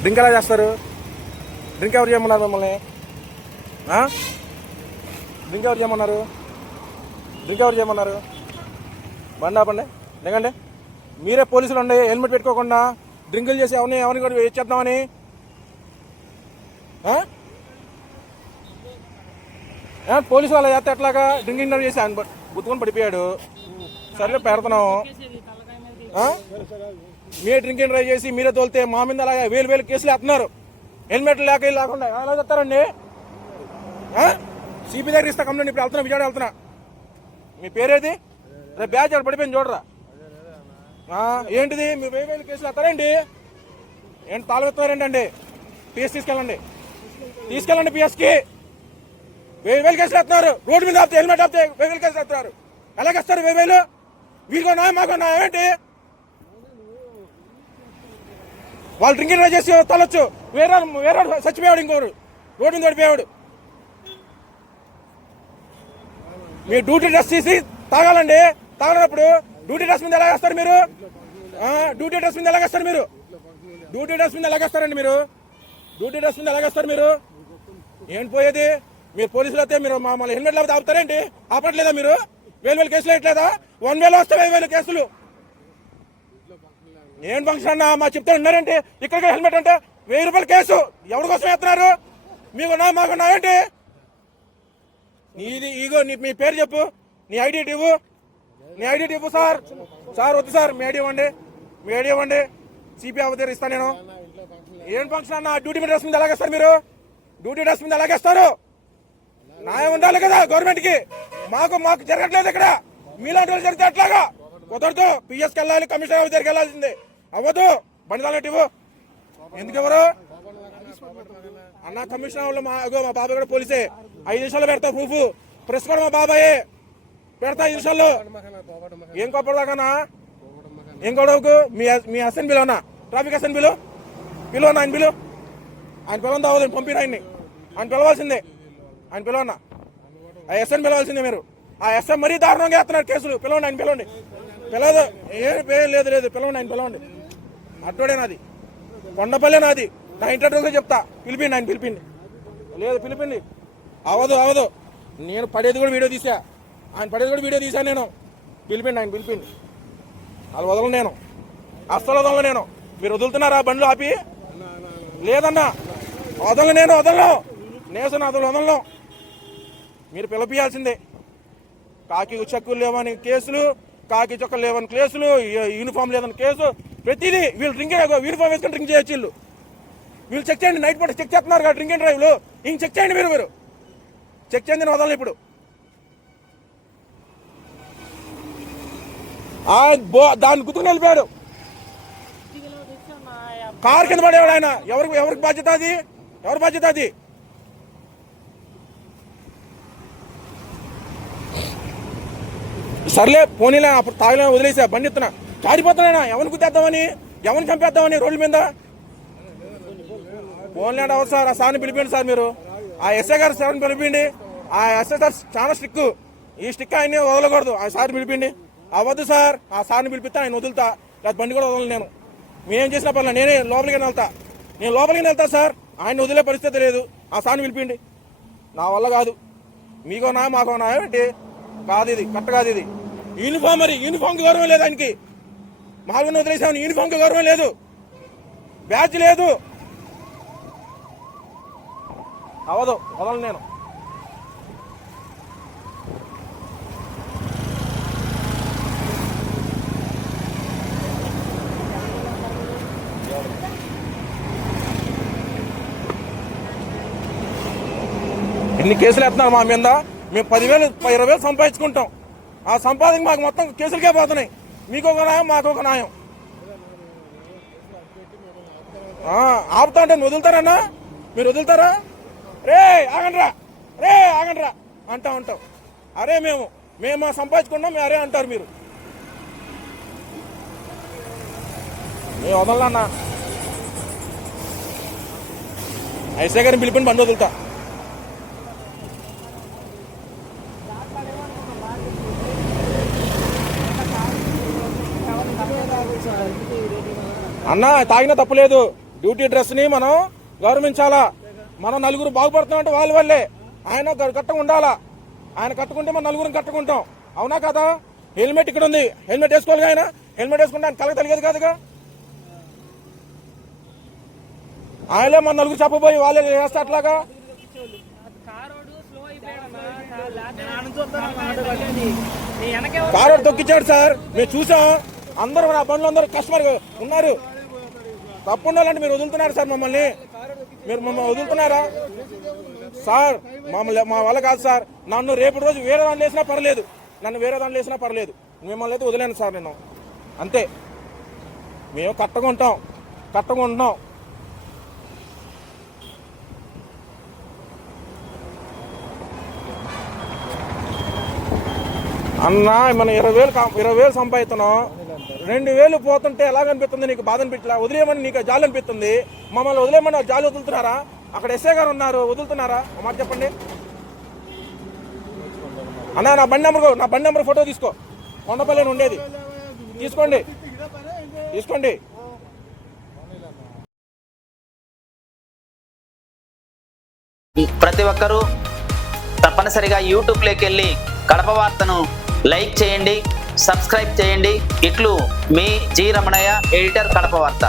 Drink ఎలా చేస్తారు? Drink ఎవరు చేయమన్నారు మిమ్మల్ని? డ్రింక్ ఎవరు చేయమన్నారు? డ్రింక్ ఎవరు చేయమన్నారు? బండి ఆపండి, దిగండి. మీరే పోలీసులు ఉండి హెల్మెట్ పెట్టుకోకుండా డ్రింకులు చేసి ఎవరిని కూడా చేద్దామని పోలీసు వాళ్ళు చేస్తే ఎట్లాగా? డ్రింకింగ్ చేసి ఆయన గుర్తుకొని పడిపోయాడు. సరే పెడుతున్నాం. మీరే డ్రింకింగ్ డ్రైవ్ చేసి మీరే తోలితే మా మీద అలాగే వేలు కేసులు వేస్తున్నారు. హెల్మెట్ లేకుండా ఎలా చెప్తారండి? సిపి దగ్గర ఇస్తా కంప్లైంట్. ఇప్పుడు వెళ్తున్నా, విజయవాడ వెళ్తున్నా. మీ పేరేది? రేపు బ్యాచ్ పడిపోయింది చూడరా. ఏంటిది మీ వేలు కేసులు వేస్తారండి? ఏంటి తాళం ఎత్తారేంటండి? పిఎస్ తీసుకెళ్ళండి పిఎస్కి. వేలు కేసులు వేస్తున్నారు. రోడ్డు మీద ఆపితే హెల్మెట్ ఆపితే వేలు కేసులు వేస్తున్నారు. ఎలాగేస్తారు 1000? వీళ్ళకో న్యాయం మాకో న్యాయం ఏంటి? వాళ్ళు డ్రింకింగ్ డ్రైవ్ చేసి తలొచ్చు, వేరే చచ్చిపోయాడు, ఇంకోరు రోడ్డు మీద పడిపోయాడు. మీ డ్యూటీ డ్రెస్ తీసి తాగాలండి. తాగనప్పుడు డ్యూటీ డ్రెస్ మీద ఎలాగేస్తారు మీరు? డ్యూటీ డ్రెస్ మీద ఎలాగేస్తారు మీరు? డ్యూటీ డ్రెస్ మీద ఎలాగేస్తారండి మీరు? డ్యూటీ డ్రెస్ మీద ఎలాగేస్తారు మీరు? ఏంటి పోయేది? మీరు పోలీసులు అయితే మీరు మమ్మల్ని హెల్మెట్ లేకపోతే ఆపుతారేంటి? ఆపట్లేదా మీరు? 1000 కేసులు వేయట్లేదా? 1000 వస్తే 1000 కేసులు. ఏం ఫంక్షన్ అన్నా మా చెప్తే ఉన్నారేంటి? ఇక్కడికి హెల్మెట్ అంటే 1000 రూపాయల కేసు. ఎవరి కోసం వేస్తున్నారు? మీకున్నా మాకున్నా ఏంటి? నీది ఈగో. మీ పేరు చెప్పు, నీ ఐడి ఇవ్వు. నీ ఐడి ఇవ్వు. సార్ వద్దు సార్, మీ ఐడి ఇవ్వండి. సిపి అవతీర్ ఇస్తాను నేను. ఏం ఫంక్షన్ అన్న? డ్యూటీ డ్రెస్ మీద ఎలాగేస్తారు మీరు? డ్యూటీ డ్రెస్ మీద ఎలాగేస్తారు? న్యాయం ఉండాలి కదా గవర్నమెంట్ కి. మాకు జరగట్లేదు ఇక్కడ. మీలాంటి వాళ్ళు జరిగితే ఎట్లాగా? కుదరదు. పిఎస్కి వెళ్ళాలి, కమిషనర్ దగ్గరికి వెళ్ళాల్సిందే. అవ్వదు. బండి తాళం ఇవ్వు. ఎందుకు ఎవరు అన్న? కమిషనర్ వాళ్ళు మా బాబాయ్ కూడా పోలీసే. 5 నిమిషాలు పెడతా ప్రూఫ్. ప్రెస్ కూడా మా బాబాయే పెడతా 5 నిమిషాల్లో. ఏం కొప్పదాకానా? ఏం గొడవకు? మీ అసెంబ్లీలో ఉన్నా ట్రాఫిక్ అసెంబ్లీలో పిలువన్నా. ఆయన పిలవని అవ్వదు. పంపిన ఆయన పిలవాల్సిందే. ఆయన పిలవన్నా. ఆ ఎస్ఎన్ పిలవాల్సిందే మీరు. ఆ ఎస్ఎం మరీ దారుణంగా వేస్తున్నారు కేసులు. పిలవండి, ఆయన పిలవండి. పిలవదు. లేదు పిలవండి, ఆయన పిలవండి. అట్టోడే నాది, కొండపల్లె నాది. నా ఇంటర్వ్యూగా చెప్తా. పిలిపిండి, ఆయన పిలిపిండి. లేదు పిలిపిండి. అవదు. నేను పడేది కూడా వీడియో తీసా. ఆయన పడేది కూడా వీడియో తీసా నేను. పిలిపిండి, ఆయన పిలిపిండి. వాళ్ళు వదలను నేను, అస్సలు వదలను నేను. మీరు వదులుతున్నారా బండ్లు ఆపి? లేదన్నా, వదలను. నేసన వదలను. మీరు పిలిపియాల్సిందే. కాకి చెక్కులు లేవని కేసులు, కాకి చొక్కలు లేవని కేసులు, యూనిఫామ్ లేదని కేసు. ప్రతిదీ వీళ్ళు యూనిఫామ్ వేసుకొని డ్రింక్ చేయొచ్చు. వీళ్ళు చెక్ చేయండి. నైట్ పూట చెక్ చేస్తున్నారు కదా డ్రింక్ అండ్ డ్రైవ్లు. ఇంక చెక్ చేయండి మీరు. చెక్ చేయండి, నేను వదలను ఇప్పుడు. దాన్ని గుర్తుకుని వెళ్ళిపోయాడు. కారు కింద పడేవాడు ఆయన. ఎవరికి బాధ్యత అది? ఎవరి బాధ్యత అది? సర్లే పోనీలే, అప్పుడు తాగిలే వదిలేసా. బండి ఎత్తున్నా చాడిపోతున్నాయినా. ఎవరిని గుద్దేద్దామని, ఎవరిని చంపేద్దామని రోడ్ల మీద. పోన్లే అవరు సార్. ఆ సార్ని పిలిపిండి సార్ మీరు. ఆ ఎస్ఐ గారు సార్ని పిలిపిండి. ఆ ఎస్ఐ సార్ చాలా స్ట్రిక్. ఈ స్టిక్ ఆయన్ని వదలకూడదు. ఆ సార్ని పిలిపిండి. అవ్వద్దు సార్. ఆ సార్ని పిలిపిస్తే ఆయన వదులుతా, లేదా బండి కూడా వదలను నేను. మేమేం చేసినా పర్లేదు, నేనే లోపలికి వెళ్తా. నేను లోపలికి వెళ్తా సార్. ఆయన వదిలే పరిస్థితి లేదు. ఆ సార్ని పిలిపిండి. నా వల్ల కాదు. మీకో నా మాకో నా ఏంటి? కాదు, ఇది కరెక్ట్ కాదు. ఇది యూనిఫామ్. మరి యూనిఫామ్కి గౌరవం లేదు ఆయనకి. మాకు వదిలేసామని యూనిఫామ్కి గౌరవం లేదు, బ్యాచ్ లేదు. అవదు, వదలను నేను. ఎన్ని కేసులు వేస్తున్నారు మా మీద? మేము 10,000 20,000 సంపాదించుకుంటాం. ఆ సంపాదన మాకు మొత్తం కేసులకే పోతున్నాయి. మీకు ఒక న్యాయం, మాకు ఒక న్యాయం. ఆపుతా అంటే వదులుతారన్నా? మీరు వదులుతారా? రే ఆగండ్రా అంటాం. అరే మేము సంపాదించుకున్నాం, అరే అంటారు మీరు. మేము వదలన్నా. ఐసే గారిని పిలిపిని బండి వదులుతా. అన్నా తాగినా తప్పులేదు. డ్యూటీ డ్రెస్ని మనం గౌరవించాలా. మనం నలుగురు బాగుపడుతున్నామంటే వాళ్ళ వల్లే. ఆయన కట్టగా ఉండాలా. ఆయన కట్టుకుంటే మనం నలుగురిని కట్టుకుంటాం. అవునా కదా? హెల్మెట్ ఇక్కడ ఉంది, హెల్మెట్ వేసుకోవాలి. ఆయన హెల్మెట్ వేసుకుంటే ఆయన కలగ తెలియదు కాదుగా. ఆయనే మన నలుగురు చెప్పబోయి వాళ్ళే చేస్తే అట్లాగా. కారు తొక్కిచ్చాడు సార్, మేము చూసాం. అందరూ నా బండ్లు అందరూ కస్టమర్ ఉన్నారు. తప్పు ఉండాలంటే మీరు వదులుతున్నారు సార్ మమ్మల్ని. మీరు మమ్మల్ని వదులుతున్నారా సార్? మమ్మల్ని మా వల్ల కాదు సార్. నన్ను రేపటి రోజు వేరే దాంట్లో వేసినా పర్లేదు, మిమ్మల్ని అయితే వదిలేను సార్ నేను. అంతే, మేము కట్టగా ఉంటున్నాం. అన్నా మనం 20,000 సంపాదిస్తున్నాం. 2,000 పోతుంటే ఎలాగనిపిస్తుంది నీకు? బాధ అనిపించలా? వదిలేయమని నీకు జాలి అనిపిస్తుంది. మమ్మల్ని వదిలేయమని జాలి వదులుతున్నారా? అక్కడ ఎస్ఐ గారు ఉన్నారు, వదులుతున్నారా? మాట చెప్పండి అన్నా. నా బండి నెంబర్ ఫోటో తీసుకో. కొండపల్లి ఉండేది తీసుకోండి. ప్రతి ఒక్కరూ తప్పనిసరిగా యూట్యూబ్లోకి వెళ్ళి కడప వార్తను లైక్ చేయండి, సబ్స్క్రైబ్ చేయండి. ఇట్లు మీ జి రమణయ్య, ఎడిటర్, కడప వార్త.